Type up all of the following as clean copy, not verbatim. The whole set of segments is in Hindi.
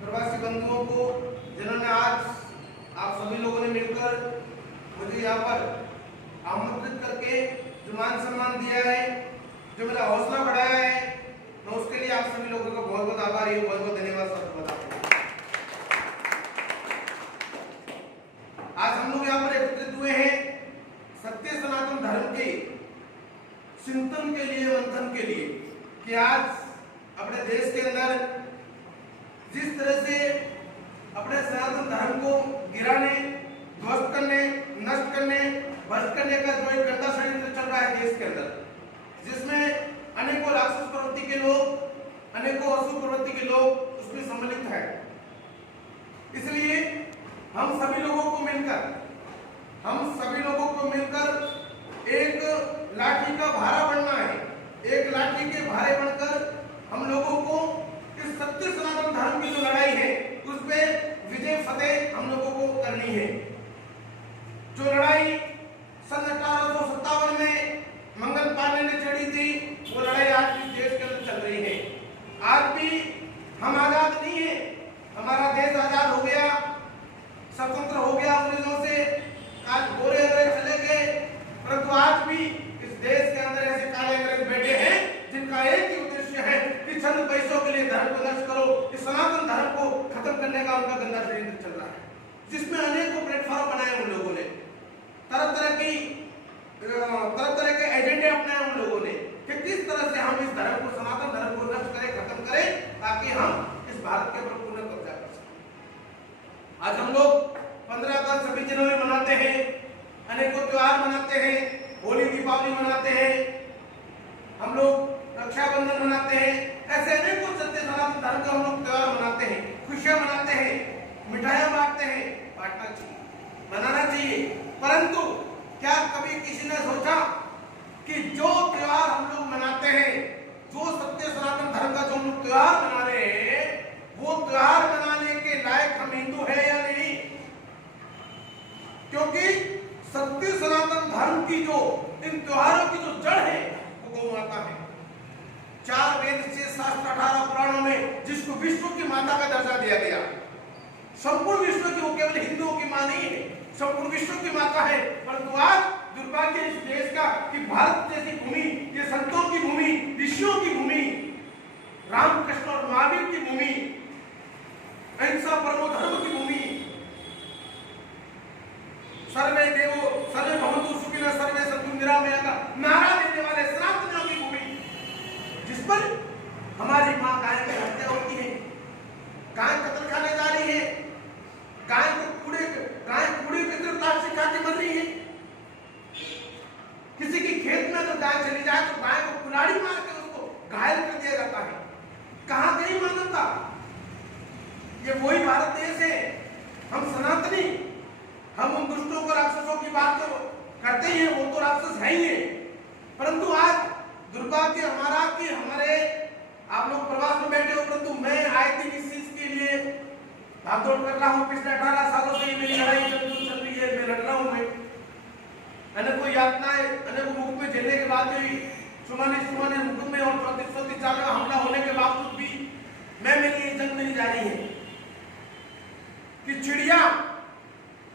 प्रवासी बंधुओं को जिन्होंने आज आप सभी लोगों ने मिलकर मुझे यहाँ पर आमंत्रित करके जो मान सम्मान दिया है, जो मेरा हौसला बढ़ाया है, मैं उसके लिए आप सभी लोगों का बहुत बहुत आभारी हूँ, बहुत बहुत धन्यवाद सबको बताता हूँ। आज हम लोग यहाँ पर एकत्रित हुए हैं सत्य सनातन धर्म के चिंतन के लिए, मंथन के लिए, कि आज अपने देश के अंदर जिस तरह से अपने सनातन धर्म को गिराने, ध्वस्त करने, नष्ट करने, भ्रष्ट करने का जो एक गंदा षड्यंत्र चल रहा है देश के अंदर, जिसमें अनेकों राक्षस प्रवृत्ति के लोग, अनेकों असुर प्रवृत्ति के लोग उसमें सम्मिलित है। इसलिए हम सभी लोगों को मिलकर एक लाठी का भारा बनना है। एक लाठी के भारे बनकर हम लोगों को इस सत्य सनातन धर्म की जो लड़ाई है उसमें विजय फतेह हम लोगों को करनी है। जो लड़ाई सन 1857 में मंगल पांडे ने छेड़ी थी, वो लड़ाई आज भी देश के अंदर चल रही है। आज भी हम आजाद नहीं है, हमारा देश आजाद हो गया, स्वतंत्र हो गया अंग्रेजों से, आज गोरे अंग्रेज चले गए, परंतु आज भी इस देश के अंदर ऐसे काले अंग्रेज बैठे हैं जिनका एक ही उद्देश्य है कि चंद पैसों के लिए धर्म को नष्ट करो। इस सनातन धर्म को खत्म करने का उनका गंदा षड्यंत्र चल रहा है, जिसमें अनेकों प्लेटफॉर्म बनाए उन लोगों ने, तरह तरह के एजेंडे अपनाए उन लोगों ने कि किस तरह से हम इस धर्म को, सनातन धर्म को नष्ट करें, खत्म करें, ताकि हम इस भारत के ऊपर पूर्ण कब्जा कर सकें। आज हम लोग 15 अगस्त 26 जनवरी मनाते हैं, अनेकों त्योहार मनाते हैं, होली दीपावली मनाते हैं, हम लोग रक्षाबंधन मनाते हैं, ऐसे अनेकों सत्य सनातन धर्म के हम लोग त्योहार मनाते हैं, खुशियां मनाते हैं, मिठाइयां बांटते हैं। बांटना चाहिए, मनाना चाहिए, परंतु क्या कभी किसी ने सोचा कि जो त्योहार हम लोग मनाते हैं, जो सत्य सनातन धर्म का जो हम लोग त्योहार मना रहे हैं, वो त्योहार मनाने के लायक हम हिंदू है या नहीं? क्योंकि सत्य सनातन धर्म की जो इन त्योहारों की जो जड़ है वो गौ माता है। 4 वेद से शास्त्र 18 पुराणों में जिसको विश्व की माता का दर्जा दिया गया, संपूर्ण विश्व की, वो केवल हिंदुओं की मां नहीं है, संपूर्ण विश्व की माता है। परंतु आज दुर्भाग्य इस देश का कि भारत जैसी भूमि, ये संतों की भूमि, ऋषियों की भूमि, रामकृष्ण और महावीर की भूमि, अहिंसा परमो धर्म की भूमि, सर्वे देवो सर्वे भवन्तु सुखिनः सर्वे सन्तु निरामया का नारा देने वाले सनातनियों की भूमि, जिस पर हमारी मां गाय की हत्या होती है, गाय कत्ल खाने जा रही है, गाय कूड़े के प्लास्टिक खा के मर रही है। किसी की खेत में तो गाय चली जाए तो गाय को कुल्हाड़ी मार के उसको घायल कर दिया जाता है। कहां गई मानवता? ये वही भारत देश है। हम सनातनी, हम उन दुष्टों को, राक्षसों की बात तो करते ही हैं, वो तो राक्षस है ही है, परंतु आज दुर्भाग्य हमारा कि हमारे आप लोग प्रवास में बैठे हो, परंतु मैं आए दिन इस चीज के लिए भागदौड़ कर रहा हूँ। पिछले 18 सालों से मेरी लड़ाई चल रही है, मैं लड़ रहा हूँ। मैं अनेकों यातनाएं, अनेकों मुख में झेलने के बाद भी, सुमाने मुख में और 34 साल का हमला होने के बावजूद भी मेरी ये जंग नहीं जा रही है कि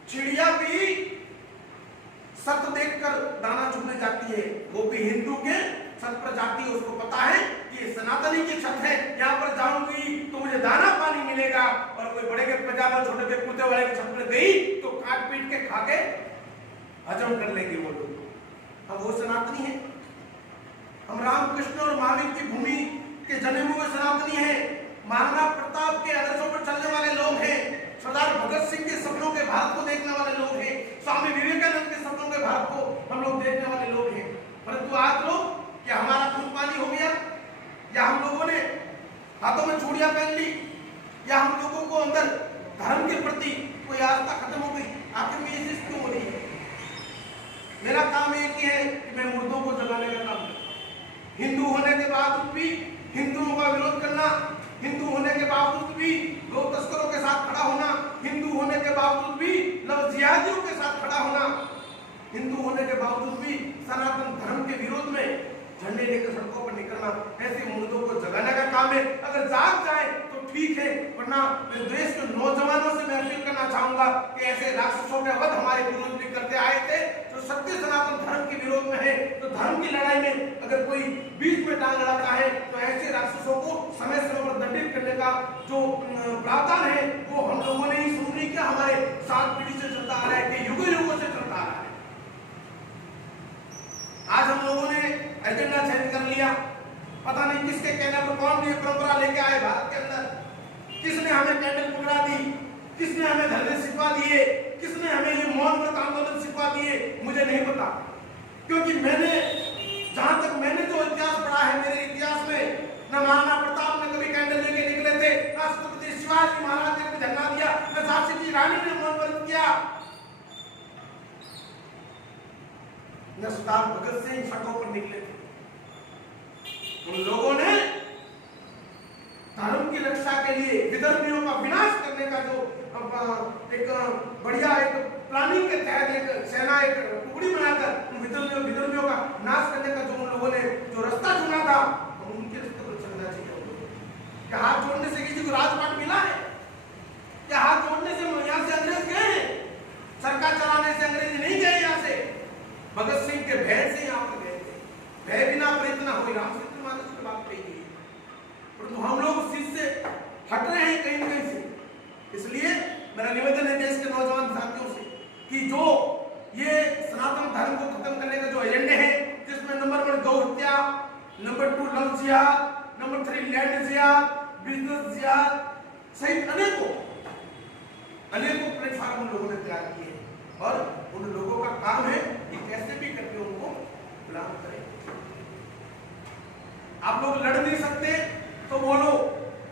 चिड़िया भी सत देखकर दाना चुगने जाती है। वो भी हिंदू के छत पर जाती है, उसको पता है कि ये सनातनी की छत है, यहाँ पर जाऊंगी तो मुझे दाना पानी मिलेगा। और कोई बड़े के पजामा, छोटे के कुत्ते वाले की छत पर गई तो काट पीट के खा के हजम कर लेंगे वो लोग। हम वो सनातनी है, हम रामकृष्ण और महावीर की भूमि के जन्मे हुए सनातनी है, महाराणा प्रताप के आदर्शों पर चलने वाले लोग हैं, सरदार भगत सिंह के सपनों के भारत को देखने वाले लोग हैं, स्वामी विवेकानंद के सपनों के भारत को हम लोग देखने वाले लोग हैं। परंतु आज लोग क्या हमारा खून पानी हो गया, या हम लोगों ने हाथों में चूड़ियां पहन ली, या हम लोगों को अंदर धर्म के प्रति कोई आस्था खत्म हो गई? आखिर में ये चीज क्यों हो रही है? मेरा काम एक ही है कि मैं मुर्दों को जगाने का काम करूं। हिंदू होने के बावजूद भी हिंदुओं का विरोध करना, हिंदू होने के बावजूद भी गौ तस्करों के साथ खड़ा होना, हिंदू होने के बावजूद भी लव जिहादियों के साथ खड़ा होना, हिंदू होने के बावजूद भी सनातन धर्म के विरोध में झंडे लेकर सड़कों पर निकलना, ऐसे मुर्दों को जगाने का काम है। अगर जाग जाए तो ठीक है, करना। मैं देश के नौजवानों से मैं अपील करना चाहूंगा कि ऐसे राक्षसों का वध हमारे पूर्वज भी करते आए थे जो सत्य सनातन धर्म के विरोध में है। तो धर्म की लड़ाई में अगर कोई बीच में टांग अड़ाता है तो ऐसे राक्षसों को समय समय पर दंडित करने का जो प्रावधान है वो हम लोगों ने ही शुरू नहीं किया, हमारे 7 पीढ़ी से चलता आ रहा है, युगों युगों से चलता आ रहा है। आज हम लोगों ने एजेंडा चेंज कर लिया, पता नहीं किसके कहने पर कौन ये परंपरा लेके आए भारत के अंदर, किसने हमें कैंडल पकड़ा दी, किसने हमें धरने सिखवा दिए, किसने हमें ये मौन व्रत आंदोलन सिखवा दिए, मुझे नहीं पता। क्योंकि मैंने जहां तक मैंने जो इतिहास पढ़ा है, मेरे इतिहास में न महाराणा प्रताप ने कभी कैंडल लेके निकले थे, न छत्रपति शिवाजी महाराज ने कभी धरना दिया, न झांसी की रानी ने मौन व्रत किया, न सरदार भगत सिंह सड़कों पर निकले थे। उन लोगों ने धर्म की रक्षा के लिए विधर्मियों का विनाश करने का जो एक बढ़िया एक प्लानिंग के तहत एक सेना एक टुकड़ी बनाकर विधर्मियों का नाश करने का जो उन लोगों ने जो रास्ता चुना था, तो उनके रास्ते पर चलना चाहिए। क्या हाथ जोड़ने से किसी को राजपाट मिला है? क्या हाथ जोड़ने से यहाँ से अंग्रेज गए हैं? सरकार चलाने से अंग्रेज नहीं गए यहाँ से। भगत सिंह के भय से यहाँ पर गए थे, भय बिना प्रेत ना हुई, रामचंद्र मानस की बात कही गई। परंतु हम लोग उस चीज से हट रहे हैं कहीं न कहीं से। इसलिए मेरा निवेदन है देश के नौजवान साथियों से कि जो ये सनातन धर्म को खत्म करने का जो एजेंडे हैं, जिसमें नंबर 1 गौ हत्या, नंबर 2 लव जिहाद, नंबर 3 लैंड जिहाद, बिजनेस जिहाद सहित अनेकों प्लेटफॉर्म उन लोगों ने तैयार किए हैं और उन लोगों का काम है कि कैसे भी करके उनको गुलाम करें। आप लोग लड़ नहीं सकते तो बोलो,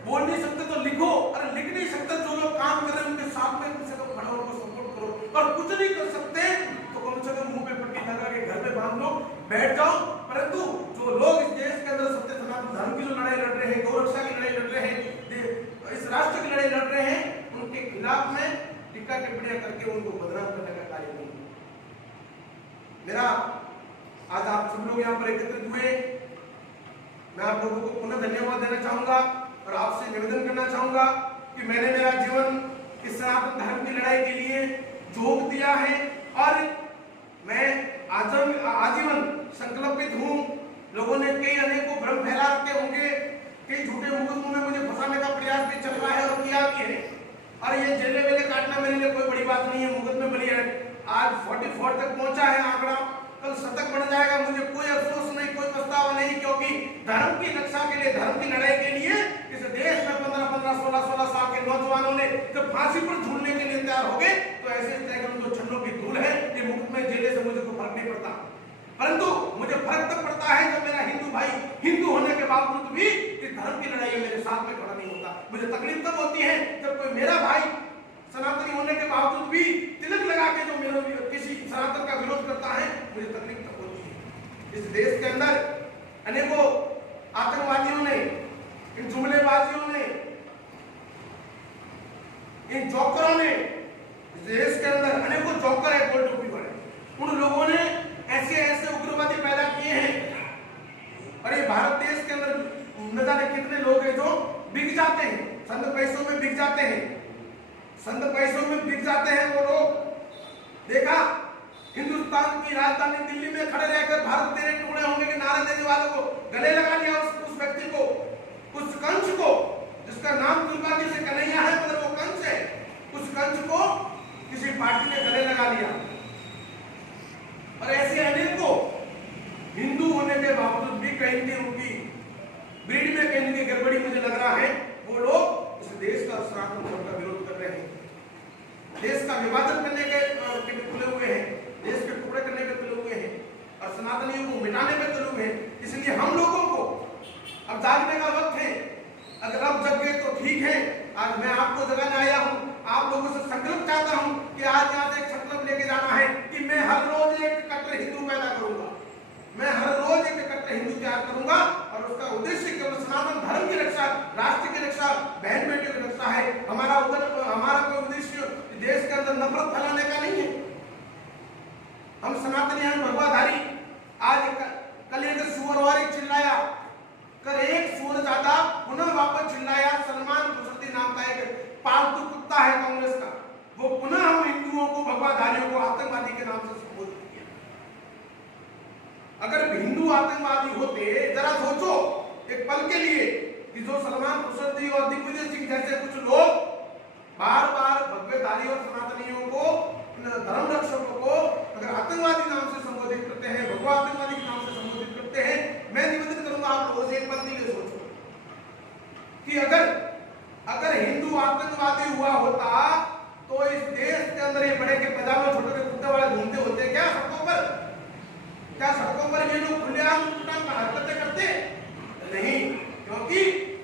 बोल नहीं सकते तो लिखो, और लिख नहीं सकते जो लोग काम कर रहे हैं उनके साथ में कम से कम खड़ा उनको सपोर्ट करो, और कुछ नहीं कर सकते तो कम से कम मुंह पे पट्टी लगा के घर में बांध लो, बैठ जाओ। परंतु जो लोग इस देश के अंदर सत्य सनातन धर्म की जो लड़ाई लड़ रहे हैं, गौ रक्षा की लड़ाई लड़ रहे हैं, इस राष्ट्र की लड़ाई लड़ रहे हैं, उनके खिलाफ में टीका टिप्पणियां करके उनको बदनाम करने का कार्य नहीं। मेरा आज आप सब लोग यहाँ पर एकत्रित हुए, मैं आप लोगों को पुनः धन्यवाद देना चाहूंगा और आपसे निवेदन करना चाहूंगा कि मैंने मेरा जीवन इस सनातन धर्म की लड़ाई के लिए झोंक दिया है और मैं आजीवन संकल्पित हूँ। लोगों ने कई अनेकों भ्रम फैला रखे होंगे, कई झूठे मुकदमों में मुझे फंसाने का प्रयास भी चल रहा है और किया भी है, और ये जेले वेले काटना मेरे लिए कोई बड़ी बात नहीं है। मुकदमे बड़ी है, आज 44 तक पहुंचा है आंकड़ा, कल 100 तक बढ़ जाएगा, मुझे कोई अफसोस नहीं, कोई पछतावा नहीं, क्योंकि धर्म की रक्षा के लिए, धर्म की लड़ाई के लिए इस देश में 15-15, 16-16 साल के नौजवानों ने जब फांसी पर झूलने के लिए तैयार हो गए, तो ऐसे जो छन्नों की धूल है, ये मुकदमे जेले से मुझे कोई फर्क नहीं पड़ता। परंतु मुझे फर्क तब पड़ता है जब मेरा हिंदू भाई हिंदू होने के बावजूद भी इस धर्म की लड़ाई में मेरे साथ में खड़ा नहीं होता। मुझे तकलीफ तब होती है जब कोई मेरा भाई सनातनी होने के बावजूद भी तिलक लगा के जो मेरे किसी सनातन का विरोध करता है, मुझे तकलीफ तब होती है। इस देश के अंदर अनेकों आतंकवादियों ने, इन जुमलेबाजियों ने, इन जॉकरों ने, इस देश के अंदर अनेकों जॉकर है गोल टोपी वाले, उन लोगों ने ऐसे ऐसे उग्रवादी पैदा किए हैं और ये भारत देश के अंदर न जाने कितने लोग हैं जो बिक जाते हैं, संद पैसों में बिक जाते हैं, संद पैसों में बिक जाते हैं वो लोग। देखा हिंदुस्तान की राजधानी दिल्ली में खड़े रहकर भारत तेरे टुकड़े होंगे के नारे देने वालों को गले लगा लिया, उस व्यक्ति को, उस कंस को जिसका नाम दुर्भाग्य से कन्हैया है मगर वो कंस है, उस कंस को किसी पार्टी ने गले लगा लिया। और ऐसे अनेकों हिंदू होने के बावजूद भी कहीं उनकी ब्रीड में कहीं गड़बड़ी मुझे लग रहा है, वो लोग इस देश का सनातन धर्म का विरोध कर रहे हैं, देश का विभाजन करने के तुले हुए हैं, देश के टुकड़े करने के तुले हुए हैं और सनातनियों को मिटाने के तुले हुए हैं। इसलिए हम लोगों को अब जागने का वक्त है। अगर अब जग गए तो ठीक है। आज मैं आपको जगाने आया हूँ, आप लोगों से संकल्प चाहता हूँ कि आज यहाँ से एक संकल्प लेके जाना है कि मैं हर रोज एक कट्टर हिंदू पैदा करूंगा, मैं हर रोज एक कट्टर हिंदू तैयार करूंगा और उसका उद्देश्य केवल सनातन धर्म की रक्षा, राष्ट्र की रक्षा, बहन बेटियों की रक्षा है। हमारा कोई उद्देश्य देश के अंदर नफरत फैलाने का नहीं है। हम सनातनी हैं, भगवाधारी। आज कल एक सुअरवारी चिल्लाया, कर एक सुअर ज्यादा पुनः वापस चिल्लाया। सलमान खुर्शीद नाम का एक पालतू कुत्ता है कांग्रेस का, वो पुनः हम हिंदुओं को, भगवाधारियों को आतंकवादी के नाम से संबोधित किया। अगर हिंदू आतंकवादी होते, जरा सोचो एक पल के लिए कि जो सलमान खुर्शीद और दिग्विजय सिंह जैसे कुछ लोग बार बार भगवेधारी और सनातनियों को, धर्म रक्षकों को अगर आतंकवादी नाम से संबोधित करते हैं, भगवा आतंकवादी के नाम से संबोधित करते हैं, मैं निवेदन करूंगा आप लोगों से एक पल के लिए सोचो कि अगर हिंदू आतंकवादी हुआ होता तो इस देश के अंदर ये बड़े के पैजामे छोटे के कुत्ते वाले घूमते होते क्या सड़कों पर? क्या सड़कों पर ये लोग खुलेआम हरकतें करते? नहीं, क्योंकि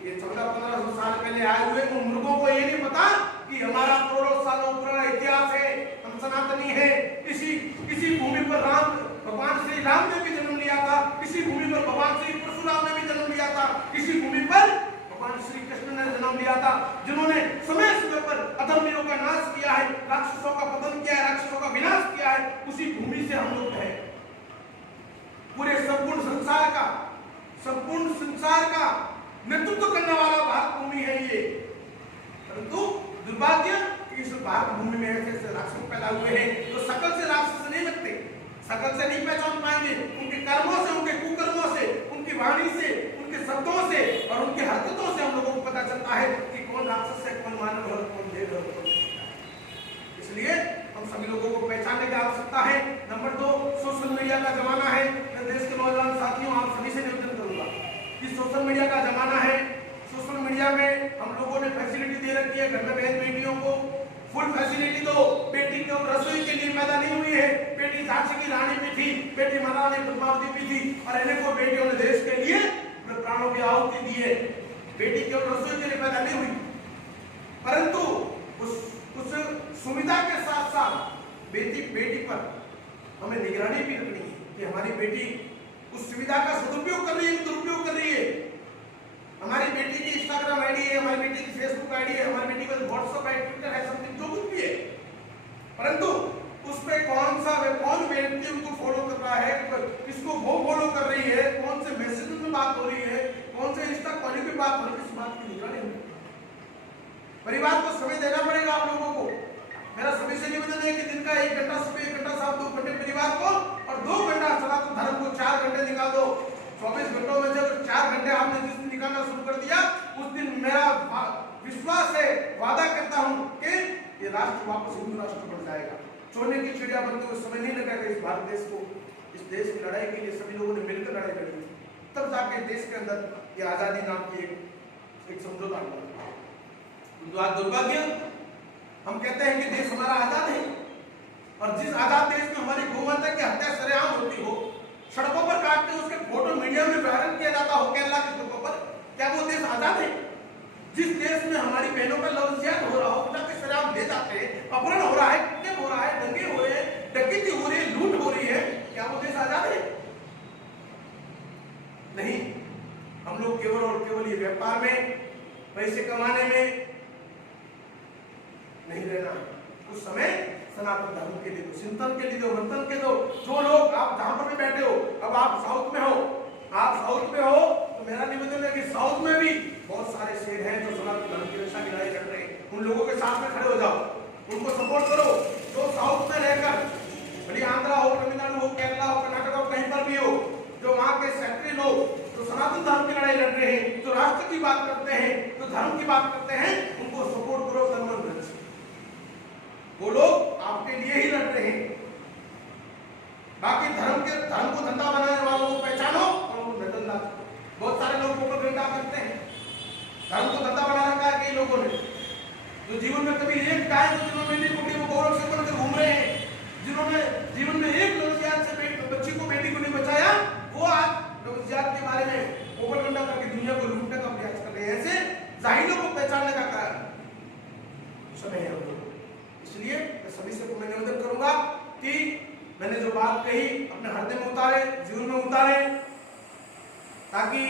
ये 14-15 साल पहले आए हुए उन मुर्गों को ये नहीं पता कि हमारा करोड़ों सालों पुराना इतिहास है, हम सनातनी है। इसी भूमि पर भगवान श्री राम ने भी जन्म लिया था, इसी भूमि पर भगवान श्री परशुराम ने भी जन्म लिया था, इसी भूमि पर भगवान श्री कृष्ण ने जन्म लिया था, जिन्होंने समय समय पर अधर्मियों का नाश किया है, राक्षसों का पतन किया है, राक्षसों का विनाश किया है। उसी भूमि से हम लोग हैं। पूरे संपूर्ण संसार का नेतृत्व करने वाला भारत भूमि है ये। परंतु दुर्भाग्य इस भारत भूमि में ऐसे राक्षस पैदा हुए हैं जो सकल से राक्षस नहीं लगते, सकल से नहीं पहचान पाएंगे। उनके कर्मों से, उनके कुकर्मों से, उनकी वाणी से, उनके शब्दों से और उनकी हरकतों से हम लोगों को पता चलता है कि कौन राक्षस है, कौन मानव है, कौन देव है। इसलिए हम सभी लोगों को पहचानने की आवश्यकता है। नंबर 2, सोशल मीडिया का जमाना है। मैं देश के नौजवान साथियों आप सभी से निवेदन करूंगा कि सोशल मीडिया का जमाना है। सोशल मीडिया में हम लोगों ने फैसिलिटी दे रखी है, घर में बहन बेटियों को फुल फैसिलिटी दो। बेटी को रसोई के लिए पैदा नहीं हुई है, बेटी झांसी की रानी भी थी, बेटी महारानी पद्मावती भी थी और अनेकों बेटियों ने देश के लिए अपने प्राणों की आहुति दी है। बेटी केवल रसोई के लिए पैदा नहीं हुई, परंतु उस सुविधा के साथ साथ बेटी पर हमें निगरानी भी रखनी है कि हमारी बेटी उस सुविधा का सदुपयोग कर रही है कि दुरुपयोग कर रही है। हमारी बेटी की इंस्टाग्राम आईडी है, हमारी बेटी की फेसबुक आईडी है, हमारी बेटी का व्हाट्सएप है, ट्विटर है, समथिंग जो कुछ भी है, परंतु उस पे कौन व्यक्ति उनको फॉलो कर रहा है, किसको वो फॉलो कर रही है, कौन से मैसेज में बात हो रही है, कौन से इंस्टा कॉलिंग पे बात हो रही है, इस बात की निगरानी होगी। परिवार को समय देना पड़ेगा आप लोगों को। मेरा सभी से निवेदन है कि दिन का 1 घंटा सुबह, 1 घंटा शाम, 2 घंटे परिवार को और 2 घंटा सनातन धर्म को 4 घंटे निकाल दो। 24 घंटों में से अगर 4 घंटे आपने जिस दिन निकालना शुरू कर दिया, उस दिन मेरा विश्वास है, वादा करता हूं कि ये राष्ट्र वापस हिंदू राष्ट्र बन जाएगा। चोने की चिड़िया बनते हुए समय नहीं लगेगा इस भारत देश को। इस देश की लड़ाई के लिए सभी लोगों ने मिलकर लड़ाई लड़ी, तब जाके देश के अंदर ये आजादी नाम की एक समझौता हुआ। दुर्भाग्य हम कहते हैं कि देश हमारा आजाद है और जिस आजाद देश में हमारी गौमाता की हत्या सरेआम होती हो, सड़कों पर काटते उसके फोटो मीडिया में वायरल किया जाता हो केरला की सड़कों पर, क्या वो देश आजाद है? जिस देश में हमारी बहनों का लवजियात हो रहा हो, पिता के सरेआम ले जाते हैं, अपहरण हो रहा है, किडनैप हो रहा है, दंगे हो रहे हैं, डकैती हो रही है, लूट हो रही है, क्या वो देश आजाद है? नहीं। हम लोग केवल और केवल ये व्यापार में, पैसे कमाने में नहीं रहना है। कुछ समय सनातन धर्म के लिए दो, चिंतन के लिए दो, मंथन के दो। जो लोग आप जहां पर भी बैठे हो, अब आप साउथ में हो, तो मेरा निवेदन है कि साउथ में भी बहुत सारे शेर हैं जो सनातन धर्म की रक्षा की लड़ाई लड़ रहे हैं। उन लोगों के साथ में खड़े हो जाओ, उनको सपोर्ट करो। जो साउथ में रहकर, भले आंध्रा हो, तमिलनाडु हो, केरला हो, कर्नाटक हो, कहीं पर भी हो, जो वहां के सेक्रेटरी लोग जो सनातन धर्म की लड़ाई लड़ रहे हैं, जो राष्ट्र की बात करते हैं, जो धर्म की बात करते हैं, उनको सपोर्ट करो। वो लोग आपके लिए ही लड़ रहे हैं। बाकी धर्म को धंधा बनाने वालों को पहचानो और उनको धंधा। बहुत सारे लोग प्रोपेगेंडा करते हैं, धर्म को धंधा बना रखा है कई लोगों ने, जो जीवन में कभी एक गाय को जिन्होंने वो गौरव से बनकर घूम रहे हैं, जिन्होंने जीवन में एक नवजात से बच्ची को, बेटी को नहीं बचाया, वो आज नवजात के बारे में प्रोपेगेंडा करके दुनिया को लूटने का प्रयास कर रहे हैं। ऐसे जाहिलों को पहचानने का समय है। इसलिए मैं सभी से मैं निवेदन करूंगा कि मैंने जो बात कही अपने हृदय में उतारे, जीवन में उतारे, ताकि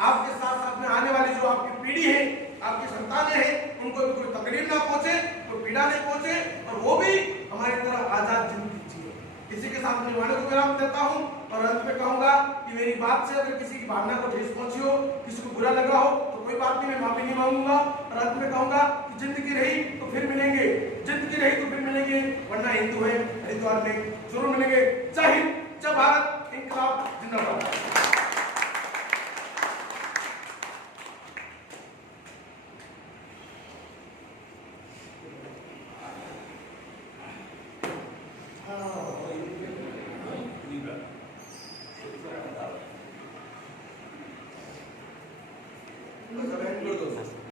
आपके साथ साथ में आने वाली जो आपकी पीढ़ी है, आपकी संतानें हैं, उनको भी कोई तकलीफ ना पहुंचे, कोई पीड़ा नहीं पहुंचे और वो भी हमारी तरह आजाद जिंदगी जिए। इसी के साथ मैं वाणी को विराम देता हूं और अंत में कहूंगा कि मेरी बात से अगर किसी की भावना को ठेस पहुंची हो, किसी को बुरा लगा हो, तो कोई बात नहीं, मैं माफी नहीं मांगूंगा।